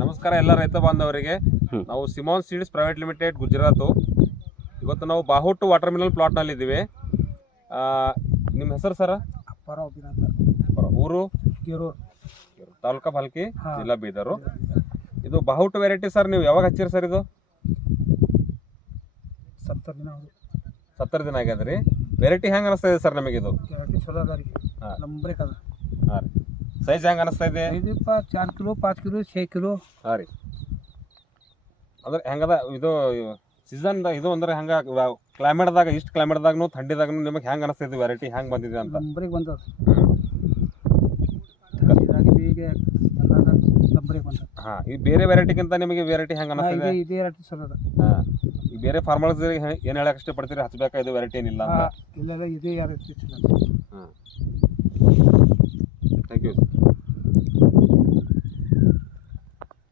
ನಮಸ್ಕಾರ ಎಲ್ಲ ರೈತ ಬಾಂಧವರಿಗೆ. ನಾವು Simon seeds private limited Gujarat. ಇವತ್ತು ನಾವು ಬಾಹುಟ್ ವಾಟರ್ ಮಿಲನ್ ಪ್ಲಾಟ್ ನಲ್ಲಿ ಇದ್ದೀವಿ. ನಿಮ್ಮ ಹೆಸರು ಸರ್? ಊರು ತಾಲೂಕಾ ಭಾಲ್ಕಿ, ಜಿಲ್ಲಾ ಬೀದರು. ಇದು ಬಾಹುಟ್ ವೆರೈಟಿ ಸರ್. ನೀವು ಯಾವಾಗ ಹಚ್ಚಿರಿ ಸರ್? ಇದು 70 ದಿನ ಆಗ್ಯದ್ರಿ. ವೆರೈಟಿ ಹೆಂಗೆ ಅನಿಸ್ತಾ ಇದೆ ಸರ್ ನಮಗೆ? ಇದು ಹಾಂ ರೀ. ಸೈಜ್ ಹೆಂಗೆ ಅನಿಸ್ತಾ ಇದೆ? 4 ಕಿಲೋ 5 ಕಿಲೋ 6 ಕಿಲೋ. ಹಾಂ ರೀ. ಅಂದ್ರೆ ಹೆಂಗದ ಇದು ಸೀಸನ್ ಇದು ಅಂದ್ರೆ ಹಂಗೆ ಕ್ಲೈಮೇಟ್ದಾಗ, ಇಷ್ಟು ಕ್ಲೈಮೇಟ್ದಾಗೂ ಥಂಡಿದಾಗೂ ನಿಮಗೆ ಹೆಂಗೆ ಅನಿಸ್ತೈತಿ? ವೆರೈಟಿ ಹೆಂಗೆ ಬಂದಿದೆ ಅಂತ? ನಂಬರಿಗೆ ಬಂದದ. ಹಾಂ, ಈ ಬೇರೆ ವೆರೈಟಿಗಿಂತ ನಿಮಗೆ ವೆರೈಟಿ ಹೆಂಗೆ ಅನಿಸ್ತದೆ? ಇದೇ ವೆರೈಟಿ ಚಲೋ ಅದ. ಹಾಂ, ಈ ಬೇರೆ ಫಾರ್ಮರ್ಸ್ ಏನು ಹೇಳಕ್ಕೆ ಇಷ್ಟಪಡ್ತೀರಿ? ಹಚ್ಬೇಕಾ ಇದು ವೆರೈಟಿ ಏನಿಲ್ಲ ಅಂತ? ಇಲ್ಲ ಇದೇ ವೆರೈಟಿ ಚಲೋ ಅದ. ಹಾಂ, ಥ್ಯಾಂಕ್ ಯು.